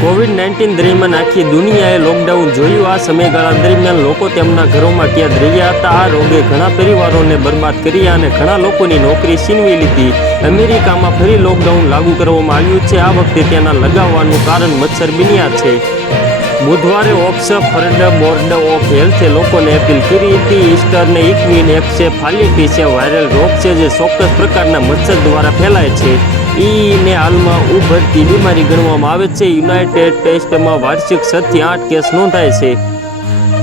Covid nineteen દરમિયાન આખી દુનિયાએ લોકડાઉન જોયું. આ સમયગાળા દરમિયાન લોકો તેમના ઘરોમાં ક્યાં રહ્યા હતા, આ રોગે ઘણા પરિવારોને બરબાદ કર્યા અને ઘણા લોકોની નોકરી છીનવી લીધી. અમેરિકામાં ફરી લોકડાઉન લાગુ કરવામાં આવ્યું છે. આ વખતે તેના લગાવવાનું કારણ મચ્છર બન્યા છે. બુધવારે ઓક્સફર્ડ બોર્ડ ઓફ હેલ્થે લોકોને અપીલ કરી હતી. ઈસ્ટરને ઇક્વિન એપ્સેફાલિટીસ છે વાયરલ રોગ છે, જે ચોક્કસ પ્રકારના મચ્છર દ્વારા ફેલાય છે. ઈને હાલમાં ઉભરતી બીમારી ગણવામાં આવે છે. યુનાઇટેડ ટેસ્ટમાં વાર્ષિક છથી આઠ કેસ નોંધાય છે,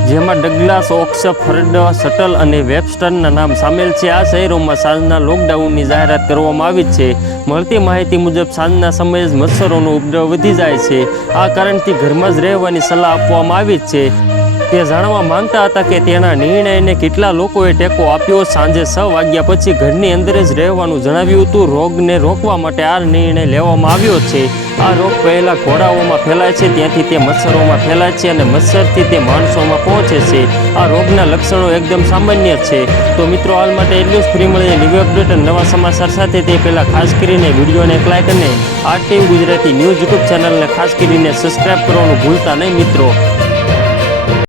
જેમાં ડગલાસ ઓક્સફર્ડ સટલ અને વેબસ્ટરના નામ સામેલ છે. આ શહેરોમાં સાંજના લોકડાઉનની જાહેરાત કરવામાં આવી છે. મળતી માહિતી મુજબ, સાંજના સમયે જ મચ્છરોનો ઉપદ્રવ વધી જાય છે. આ કારણથી ઘરમાં જ રહેવાની સલાહ આપવામાં આવી છે. તે જાણવા માંગતા હતા કે તેના નિર્ણયને કેટલા લોકોએ ટેકો આપ્યો સાંજે છ વાગ્યા પછી ઘરની અંદર જ રહેવાનું જણાવ્યું હતું. રોગને રોકવા માટે આ નિર્ણય લેવામાં આવ્યો છે. આ રોગ પહેલાં ઘોડાઓમાં ફેલાય છે, ત્યાંથી તે મચ્છરોમાં ફેલાય છે અને મચ્છરથી તે માણસોમાં પહોંચે છે. આ રોગના લક્ષણો એકદમ સામાન્ય છે. તો મિત્રો, હાલ માટે એટલું જ. ફ્રી મળીએ ન્યૂ અપડેટ નવા સમાચાર સાથે. તે પહેલાં ખાસ કરીને વિડીયોને એક લાઇક અને આ ટીમ ગુજરાતી ન્યૂઝ યુટ્યુબ ચેનલને ખાસ કરીને સબસ્ક્રાઈબ કરવાનું ભૂલતા નહીં મિત્રો.